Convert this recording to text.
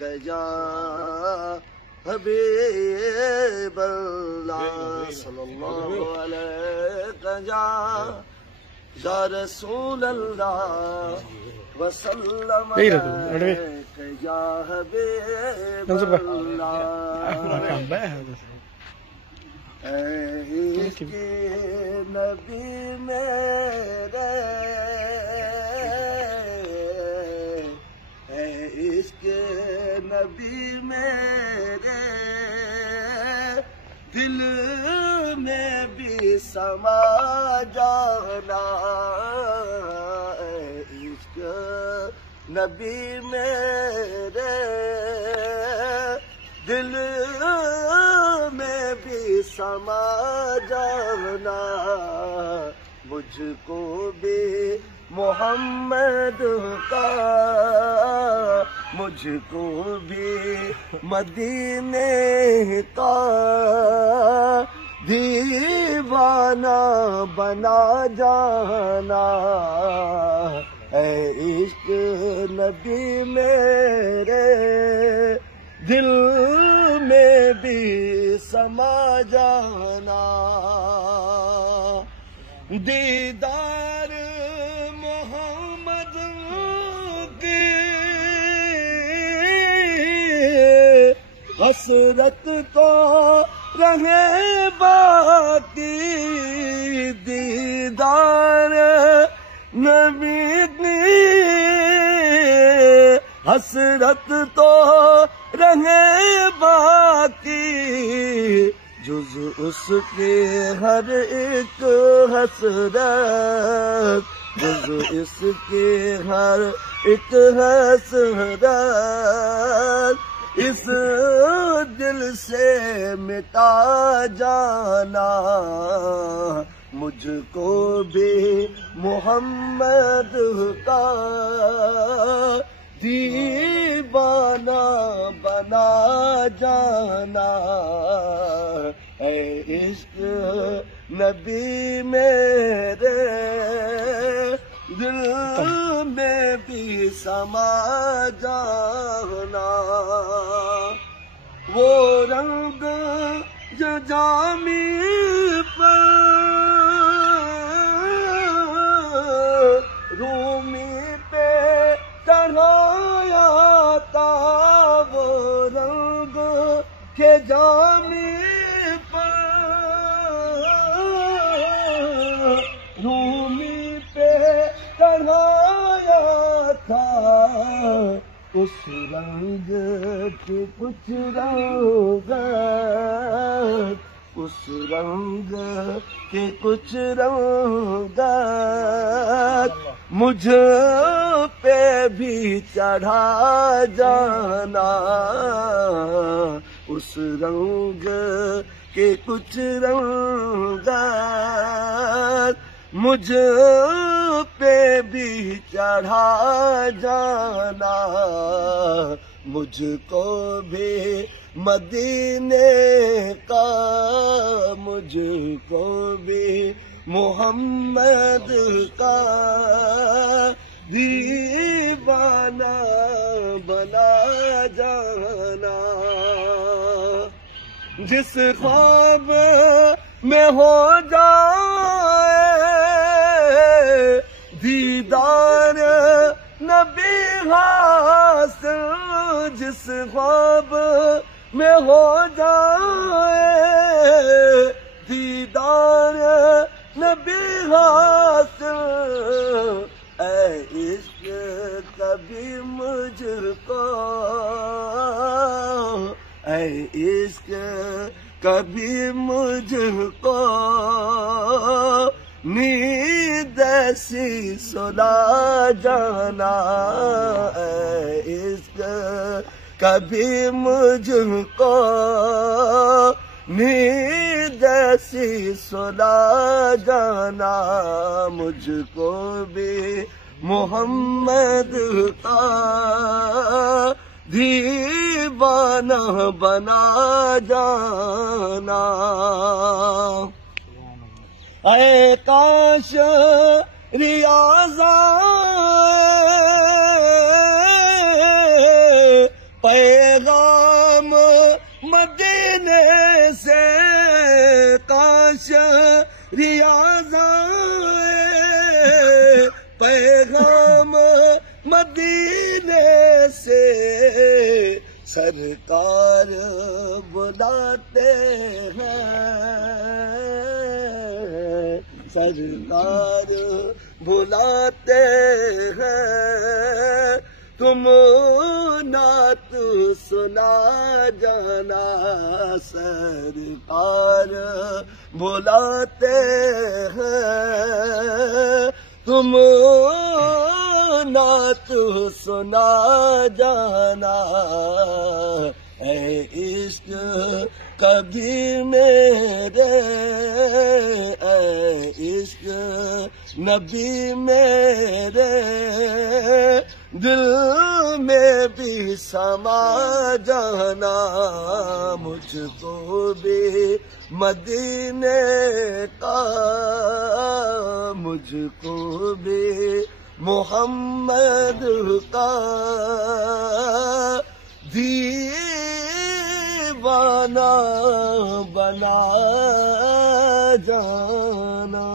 یا حبیب اللہ صلی اللہ علیہ یا رسول اللہ وسلم علیک یا حبیب اللہ اے عشق نبی میرے اے عشق نبی میرے دل میں بھی سما جانا اے عشق نبی میرے دل میں بھی سما جانا مجھ کو بھی محمد کا مجھ کو بھی مدینے کا دیوانہ بنا جانا اے عشق نبی میرے دل میں بھی سما جانا دیدار محمد کی حسرت تو رہے باقی دیدار نبی کی حسرت تو رہے باقی جز اس کے ہر ایک حسرت جز اس کے ہر ایک حسرت اس دل سے مٹا جانا مجھ کو بھی محمد کا دیوانہ بنا جانا اے عشق نبی میرے دل میں بھی سما جانا وہ رنگ جو جامی پر رومی پہ چڑھایا تھا وہ رنگ کے جامی پر رومی پہ چڑھایا تھا اس رنگ کے کچھ رنگ اس رنگ کے کچھ رنگ مجھ پہ بھی چڑھا جانا اس رنگ کے کچھ رنگ مجھ پہ بھی چڑھا جانا مجھ کو بھی مدینے کا مجھ کو بھی محمد کا دیوانہ بنا جانا جس خواب میں ہو جائے دیدار نبی حاصل جس خواب میں ہو جائے دیدار نبی حاصل اے عشق کبھی مجھ کو اے عشق کبھی مجھ کو نیند ایسی سلا جانا اے عشق کبھی مجھ کو نیند ایسی سلا جانا مجھ کو بھی محمد کا دیوانہ بنا جانا اے کاش ریاض پیغام مدینے سے کاش ریاض آئے، پیغام مدینے سے سرکار بلاتے ہیں، سرکار بلاتے ہیں، تم نعت سنا جانا، سرکار بلاتے ہیں، تم نعت سنا جانا، اے عشق کبھی میرے، اے عشق نبی میرے، دل میں بھی سما جانا، مجھ کو بھی مدینے کا، مجھ کو بھی محمد کا دیوانہ بنا جانا۔